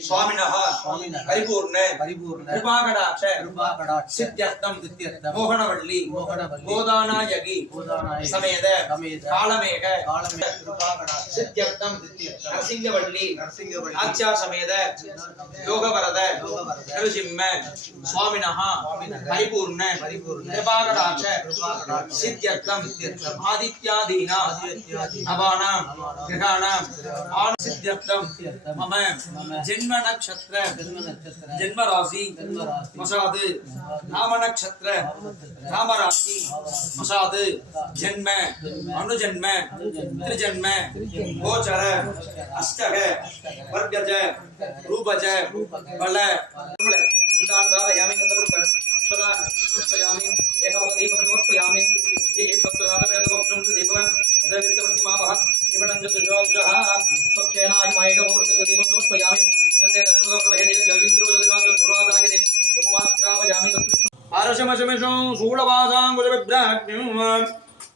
स्वामिनः परिपूर्ण कृपाकटाक्ष सिद्ध्यर्थं मोहनवल्ली गोदानायगी समेत कालमेघ सिद्ध्यर्थं नरसिंहवल्ली आच्या समेत योगवरद नरसिंह स्वामिनः परिपूर्ण कृपाकटाक्ष सिद्ध्यर्थं आदित्यादीनां नवानां ग्रहाणां सिद्ध्यर्थं मम जन्म नक्षत्र जन्म राशि मसाद नाम नक्षत्र नाम राशि मसाद जन्म अनुजन्म त्रिजन्म गोचर अष्टक वर्गज रूपज बल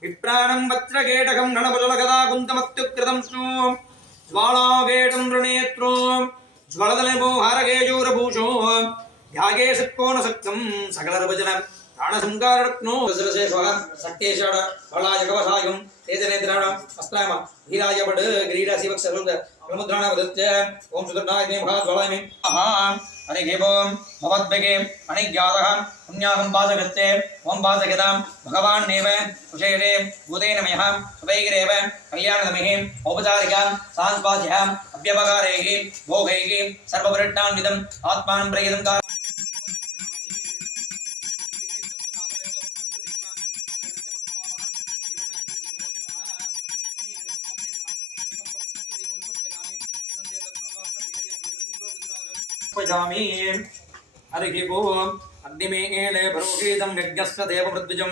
विप्राणं वज्रकेटकं गणपजलगदा कुन्तमत्युत्कृतं स्नु ज्वालाकेटं नृनेत्रो ज्वलदलभो हारकेजूरभूषो ध्यागे सत्कोणसक्तं सकलर्वजनं प्राणसंकाररत्नो वज्रशेषः सक्तेषाड बलाजकवसायुं तेजनेत्राणं अस्त्राम वीरायपड किरीटासिवक्सरुद प्रमुद्राणवदत्य ओम सुदर्णाय मे महाज्वलामि अहं हरिः ओम भवद्भगे अनिज्ञातः पुण्याहं वासगत्ते ओम वासगतां भगवान् नेव कुशेरे भूतेन मयः सुभैगिरेव कल्याणनमिः औपचारिकां सांस्वाद्यां अभ्यपकारैः भोगैः सर्वपरिष्टान्वितम् आत्मानं प्रयतं हरिः ओम अग्निमेले भरोषीतं यज्ञस्य देवमृद्विजं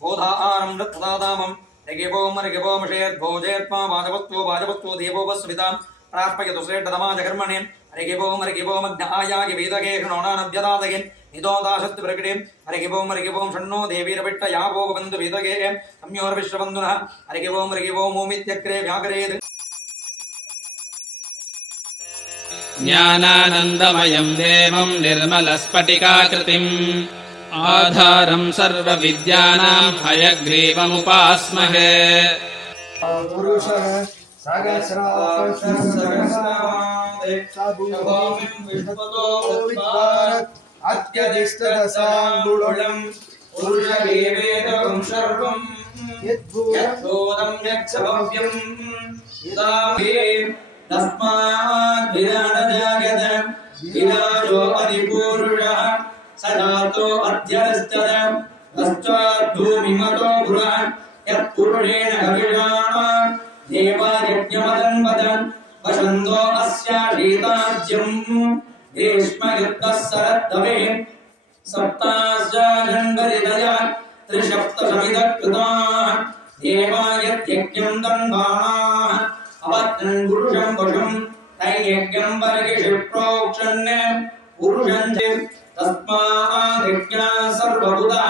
गोधारं रत्तदादामं हरिः ओम शेर्भोजेत्मा वाजवत्वो देवो वस्वितां प्रार्पयतु श्रेष्ठतमाजकर्मणे हरिः ओम अग्नहायागि वेदके शृणोनानद्यदादगे निदोदाशत्प्रकटे हरिः ओम षण्णो देवीरविट्टयावो बन्धु वेदके संयोर्विश्वबन्धुनः हरिः ओम ओमित्यग्रे व्याकरेत् ज्ञानानन्दमयं देवं निर्मलस्फटिकाकृतिम् आधारं सर्वविद्यानां हयग्रीवमुपास्महे पुरुषः अत्यधिष्ठदशाङ्गुलं पुरुषमेवेदं सर्वं यद्भूतं यक्षभव्यं तस्मात् विराजजागत विराजो अधिपूरुषः स जातो अध्यस्तः पश्चात् भूमिमतो पुरः यत्पुरुषेण कविषाः देवायज्ञमदन्वदन् वसन्तो अस्याशीताज्यम् ग्रीष्मयुक्तः शरद्धवेः सप्ताश्चाजन्वरिदया त्रिसप्तशमिदकृताः देवायज्ञं दन्वाणाः अवत्रं पुरुषं वशं तैयज्ञं वर्गिषि प्रोक्षन् पुरुषं तस्मादिज्ञा सर्वभूता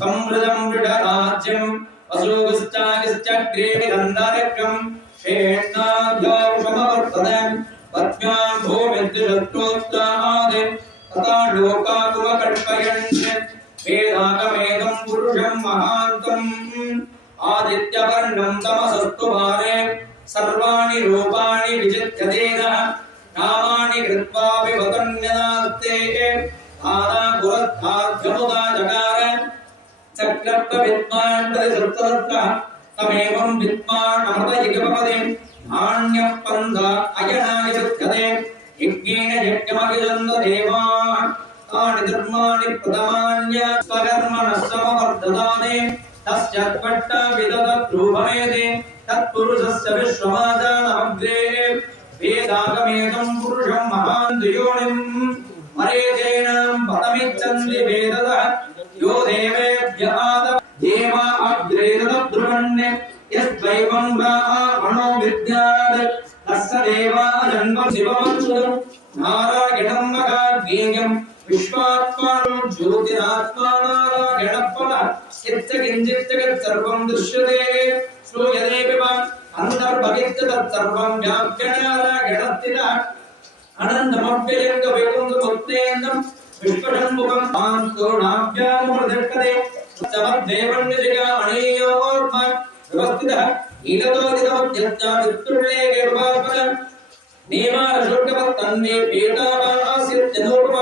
समृद्धं वृढराज्यं वसुविश्चागिश्चक्रेविदन्दारिकं शेषनाद्योषमवर्तते पद्म्यां भूमिद्विषत्रोत्साहादे तथा लोकापुवकल्पयन् वेदाकमेदं पुरुषं महान्तम् आदित्यवर्णं तमसस्तु भारे सर्वाणि रूपाणि विचित्यतेनः नामानि कृत्वा विवदन्यदास्ते आदा पुरस्ताद्यमुदा जगार चक्रप्रविद्वान् प्रतिसृप्तदत्तः तमेवं विद्वान् अमृतयज्ञपदे नान्यपन्था अयनाय सिद्ध्यते यज्ञेन यज्ञमभिजन्ददेवाः तानि धर्माणि प्रथमान्य स्वकर्मणः समवर्धतानि तस्यत्पट्टा विदधत्रूपमेते तत्पुरुषस्य विश्वमाजानमग्रे वेदागमेतं पुरुषं महान्द्रियोनिं मरेचेनां पदमिच्छन्ति वेदतः यो देवेभ्य आदव देवा अग्रे तद्ब्रुवन् यद्वैवं ब्राह्मणो विद्यात् तस्य देवा जन्म शिववंशो नारायणं मगाज्ञेयं विश्वात्मानो ज्योतिरात्मा नारायणफलः यच्च किञ्चित् जगत् सर्वं दृश्यते श्रूयते पिब अन्तर्बल आवित्य तत्सर्वं व्याप्यनारायणस्थितः अनन्तमव्ययं वैकुण्ठमुक्तेन्दं विश्वशम्भुवं आन्तोणाभ्यामुपदृष्टते समद्देवन्यजिगा अणीयोर्म व्यवस्थितः ईलतोदितमध्यत्या वित्तुल्लेखेर्वापद नीमारशुल्कवत्तन्मे पीतावासित्यनूर्म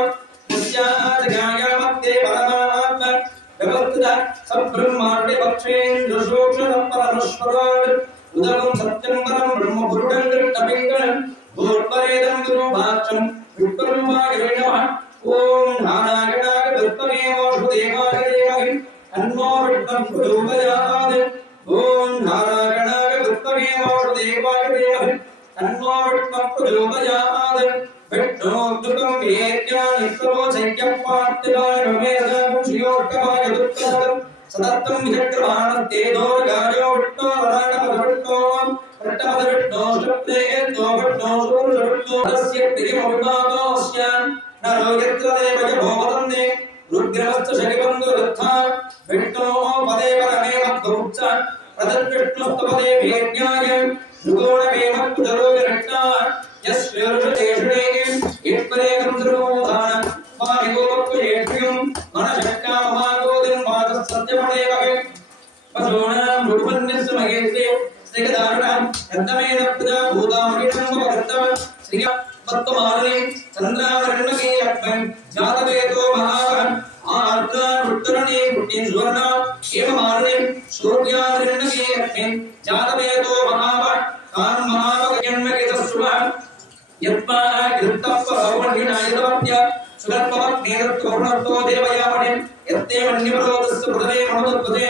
मुस्याजगायामत्ते परमात्म व्यवस्थितः सब्रह्माण्डे पक्षेन्द्रशोक्षणं परमश्वरान् उदकं सत्यं परं ब्रह्मपुरुषं कृष्णपिङ्गलं भूर्परेदं गुरुभाक्षं विष्णुरूपाय नमः ॐ नारायणाय विष्णवे वासुदेवाय देवहि तन्नो विष्णुं प्रचोदयात् ॐ नारायणाय विष्णवे वासुदेवाय देवहि तन्नो विष्णुं प्रचोदयात् विष्णोद्भुतं वेद्यानिष्टो संज्ञप्पार्थिवाय रमेशं श्रियोष्टवाय दुःखदं सदत्तं विचक्रवाणस्ते दोर्गायो विष्णो वराणपदविष्णो रट्टपदविष्णो शुक्लेतो विष्णो सूर्यविष्णो तस्य प्रियमविभागोऽस्य नरो यत्र देवय भोवदन्ते रुद्रमस्तु शरिबन्धुरुत्था विष्णोः पदे परमे मद्गुप्त प्रदद्विष्णुस्तपदे वेद्याय युगोणमेमत्तरोगरट्टा यस्वेरुषतेषुणे इत्परेकं सर्वोधान पारिगोपक्वयेष्यं मनशक्काममागोदिं पादसत्यमदेवहे पशूनां रूपन्यस्य महेशे श्रीगदारुणं यद्दमेन प्रजा भूतामहिषं श्रिय तत्त्वमाने चन्द्रावरणके लक्ष्मं जातवेदो महावन् आर्द्रान् उत्तरणे पुट्टिं सुवर्णा एवमाने सूर्यावरणके लक्ष्मं जातवेदो महावन् तान् महावगजन्मकेतस्सुवः यत्मा कृत्तप्पवहिनायदवत्य सुगर्भवत्नेरत्ववर्णतो देवयामणे यत्ते मन्यवरोधस्य पृथवे महोदत्पदे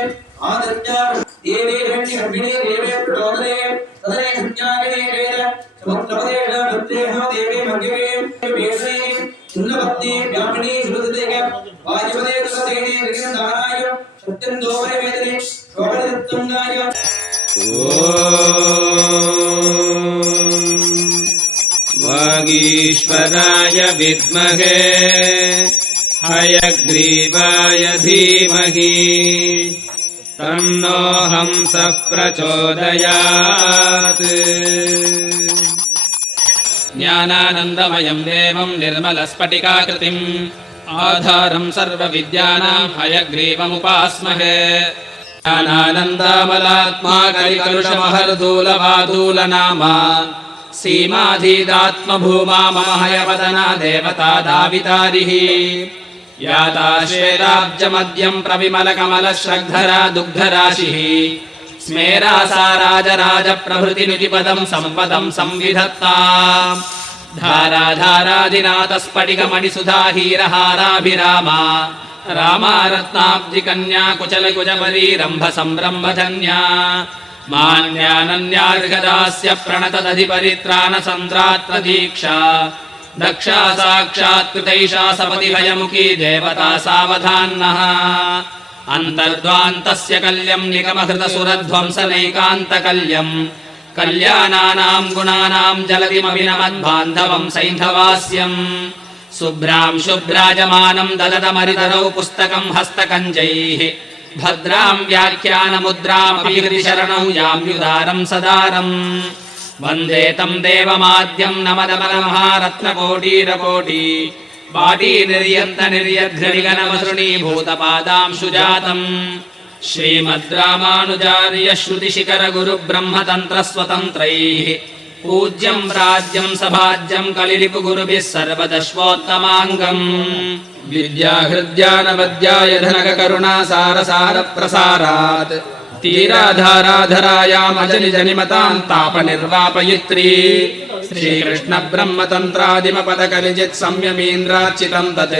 आदित्या देवे गण्यगर्भिणे देवे प्रचोदने तदने सत्यागणे वेद समुद्रपदेश भद्रेह देवे मध्यवे वेशने इन्द्रपत्नी व्यापिनी सुभद्रेह वायुपदे तदेने ऋगन्धाराय सत्यन्दोपरे वेदने शोभनदत्तुङ्गाय वागीश्वराय विद्महे हयग्रीवाय धीमहि तन्नो हंसः प्रचोदयात् ज्ञानानन्दमयं देवं निर्मलस्फटिकाकृतिम् आधारं सर्वविद्यानां हयग्रीवमुपास्महे ज्ञानानन्दामलात्मा कलिकलुषमहर्दूलवादूलनामा सीमाधीदात्मभूमा मम हयवदना देवता दावितारिः याता श्वेताब्जमद्यं प्रविमलकमलश्रग्धरा दुग्धराशिः स्मेरासा राजराजप्रभृतिनुतिपदं सम्पदं संविधत्ता धाराधारादिनाथस्फटिकमणिसुधा हीरहाराभिरामा रामा रत्नाब्धिकन्या कुचलकुजपरीरम्भसंरम्भधन्या मान्यानन्यार्घदास्य प्रणतदधिपरित्राणसन्त्रात्तदीक्षा दक्षा साक्षात् कृतैषा सपदि भयमुखी देवता सावधान्नः अन्तर्द्वान्तस्य कल्यं निगमहृतसुरध्वंसनैकान्तकल्यं कल्याणानां गुणानां जलधिमभिनमद्बान्धवं सैन्धवास्यं शुभ्रां शुभ्राजमानं ददतमरितरौ पुस्तकं हस्तकञ्जैः भद्रां व्याख्यानमुद्रामभिहृतिशरणौ याम्युदारं सदारम् वन्दे तं देवमाद्यं नमदमनमहारत्नकोटीरकोटी पाटीनिर्यन्तनिर्यद्घटिगणमसृणीभूतपादांशुजातम् श्रीमद्रामानुजार्यश्रुतिशिखरगुरुब्रह्मतन्त्रस्वतन्त्रैः पूज्यं प्राज्यं सभाज्यं कलिरिपुगुरुभिः सर्वदश्वोत्तमाङ्गम् विद्याहृद्यानवद्याय धनककरुणासारसारप्रसारात् तीराधाराधरायामजनिजनिमतां तापनिर्वापयित्री श्रीकृष्णब्रह्मतन्त्रादिमपदकलिजित् संयमीन्द्रार्चितं तत्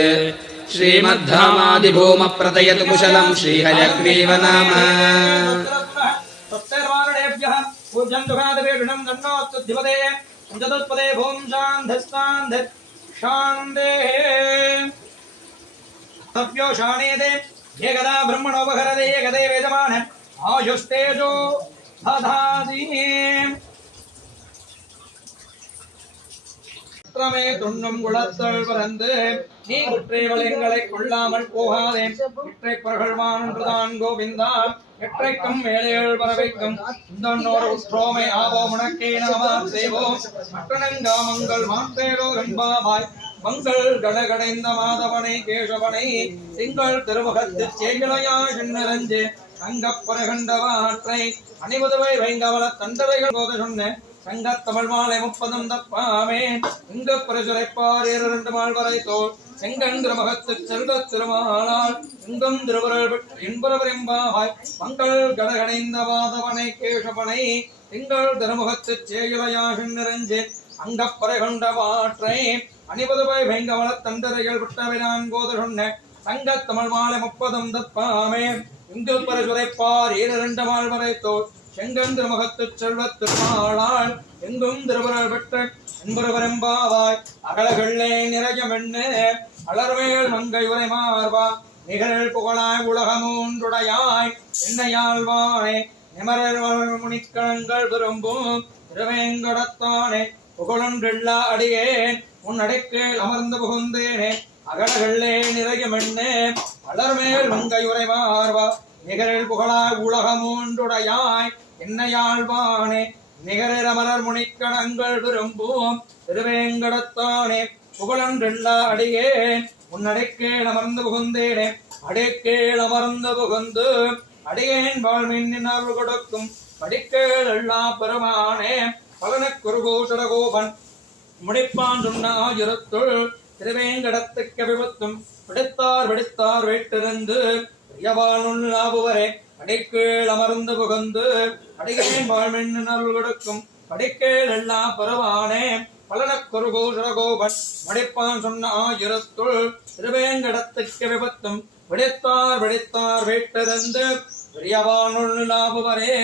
श्रीमद्धामादिभूमप्रतयतु कुशलं श्रीहयग्रीवनाम पूज्यं दुःखादिवेषणं दण्डोत्तुद्धिपदे चतुष्पदे भूं शान्धस्तान्ध शान्तेः तप्यो शाणेदे ये गदा ब्रह्मणोपहरदे ये गदे वेदमान आयुस्तेजो दधाति மே துண்ணும் குளத்தள் பறந்து நீ குற்றேவலங்களை கொள்ளாமல் போகாதே குற்றை பகழ்வான் கோவிந்தா எற்றைக்கும் மேலேள் பறவைக்கும் இந்தன்னோர் உற்றோமை ஆவோ முனக்கே நாம சேவோ மற்றனங்கா மங்கள் மாற்றேரோ கண்பாவாய் மங்கள் கடகடைந்த மாதவனை கேசவனை திங்கள் திருமுகத்து சேகலையா சின்னரஞ்சு அங்கப்பரகண்டவாற்றை அணிவதுவை வைங்கவல தண்டவைகள் போது சொன்ன சங்கத் தமிழ் மாலை 30 தப்பாமே இங்க பிரசுரைப்பார் 2 மால் வரை தோல் செங்கந்திர மகத்து செல்வ திருமாலால் இங்கும் திருவருள் இன்பரவரிம்பாவாய் மங்கள் கடகடைந்த வாதவனை கேசவனை திங்கள் திருமுகத்து சேகலையாகின் நிறைஞ்சு அங்கப்பரகண்டவாற்றை அணிவதுவை வைங்கவல தண்டரைகள் விட்டவினான் போது சொன்ன சங்கத் தமிழ் மாலை 30 தப்பாமே இங்கு பரிசுரைப்பார் 2 மால் வரை தோல் செங்கந்திர மகத்து செல்வ திருமாளால் எங்கும் திருவருள் பெற்ற என்பருவரெம்பாவாய் அகலகளே நிறையமென்ன அலர்வேல் மங்கை உரை மார்பா நிகழ் புகழாய் உலகமூன்றுடையாய் என்னையாழ்வானே நிமரர் முனிக்கணங்கள் விரும்பும் திருவேங்கடத்தானே புகழொன்றெல்லா அடியேன் உன்னடைக்கு அமர்ந்து புகுந்தேனே அகலகளே நிறையமென்ன அலர்மேல் மங்கை உரை மார்பா நிகரில் புகழாய் உலகமூன்றுடையாய் என்னையாழ்வானே நிகரமலர் முனிக்கணங்கள் விரும்பும் திருவேங்கடத்தானே புகழன்றெல்லா அடியேன் உன்னடைக்கேள் அமர்ந்து புகுந்தேனே அடைக்கேள் அமர்ந்து புகுந்து அடியேன் வாழ்மின் அருள் கொடுக்கும் படிக்கேள் எல்லா பெருமானே பலனக்குருகோசரகோபன் முடிப்பான் சொன்னாயிருத்துள் திருவேங்கடத்துக்கு விபத்தும் பிடித்தார் வீட்டிருந்து பிரியவானுள்ளாபுவரே அடைக்கேள் அமர்ந்து புகுந்து அடியேன் வாழ்மின் அருள் கொடுக்கும் படிக்கேள் எல்லா பெருமானே பலனக்குருகோசரகோபன் முடிப்பான் சொன்ன ஆயிரத்துள் திருவேங்கடத்துக்கு விபத்தும் பிடித்தார் வீட்டிருந்து பிரியவானுள்ளாபுவரே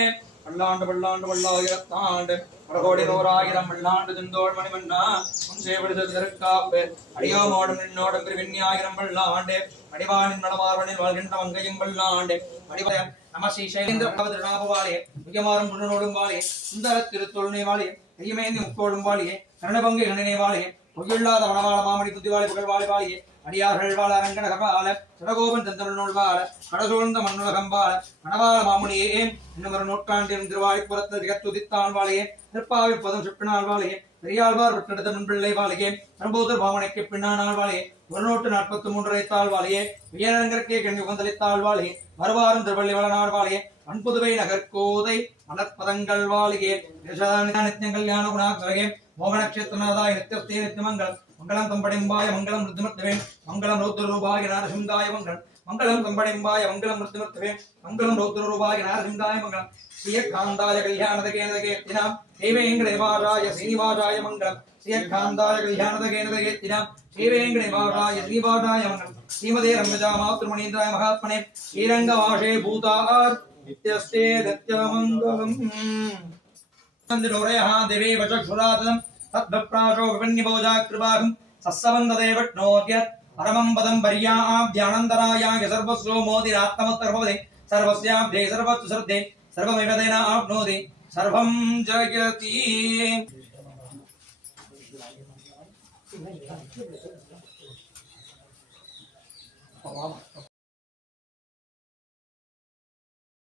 பல்லாண்டு பல்லாயிரத்தாண்டு பலகோடி 100,000 பல்லாண்டு திந்தோள் மணிமன்னா உன் சேவிடுதல் திருக்காப்பு அடியோமோடும் நின்னோடும் பிரிவின்யாயிரம் பல்லாண்டு அடிவானின் நடமார்வனில் வாழ்கின்ற மங்கையும் பல்லாண்டு அடிவாய நம ஸ்ரீ சைலேந்திர திருநாபவாளியே முக்கியமாறும் புண்ணனோடும் வாளியே சுந்தர திருத்தொழுனை வாளியே கையமேந்தி முக்கோடும் வாளியே கருணபங்கை கணினை வாளியே பொய்யில்லாத வனவாள மாமணி புத்திவாளி புகழ்வாளி வாளியே அடியார்கள் வாழ அரங்கன கபால சிறகோபன் தந்தருள் நூல் வாழ கடசூழ்ந்த மண்ணுலகம் வாழ மணவாள மாமுனியே இன்னும் ஒரு நூற்றாண்டின் திருவாய்ப்புறத்தில் திகத்துதித்தான் வாழையே திருப்பாவி பதம் சுப்பினால் வாழையே பெரியாழ்வார் விட்டெடுத்த நண்பிள்ளை வாழையே நம்பூதர் பாவனைக்கு பின்னானால் வாழையே 143 தாழ் வாழையே வியரங்கற்கே கண்ணி உகந்தளித்தாள் வாழையே மறுவாரும் திருவள்ளி வளநாடு வாழையே அன்புதுவை நகர்கோதை மலர்பதங்கள் வாழையே நித்தியங்கள் ஞான குணாக்கரகே மோகனக்ஷேத்திரநாதாய நித்தியஸ்தே நித்தியமங்கலம் மங்களம் கம்படிம்பாய மங்களம் ருத்மர்த்தவே மங்களம் ரௌத்ரரூபாய நாரசிம்காய மங்களம் கம்படிம்பாய மங்களம் ருத்மர்த்தவே மங்களம் ரௌத்ரரூபாய நாரசிம்காய மங்களம் ஸ்ரீயகாந்தாய கல்யாணதகேனதகேத்தினாம் தேவேங்கடேவாராய ஸ்ரீனிவாசாய மங்களம் ஸ்ரீயகாந்தாய கல்யாணதகேனதகேத்தினாம் தேவேங்கடேவாராய ஸ்ரீனிவாசாய மங்களம் ஸ்ரீமதே ரங்கஜா மாத்ருமணீந்திராய மகாத்மனே ஸ்ரீரங்கவாசே பூதார் நித்யஸ்தே நித்யமங்கலம் சந்திரோரயஹ தேவே வசக்ஷுராதம் தத்பிராசோ விபன்னிபோஜா கிருபாகம் சஸ்ஸவந்ததேவட்னோத்யத் பரமம் பதம் பர்யாப்த்யானந்தராயாய சர்வஸ்வோ மோதிராத்மத்தர்பவதே சர்வஸ்யாப்தே சர்வத்து சர்தே சர்வமிவதேன ஆப்னோதி சர்வம் ஜகதி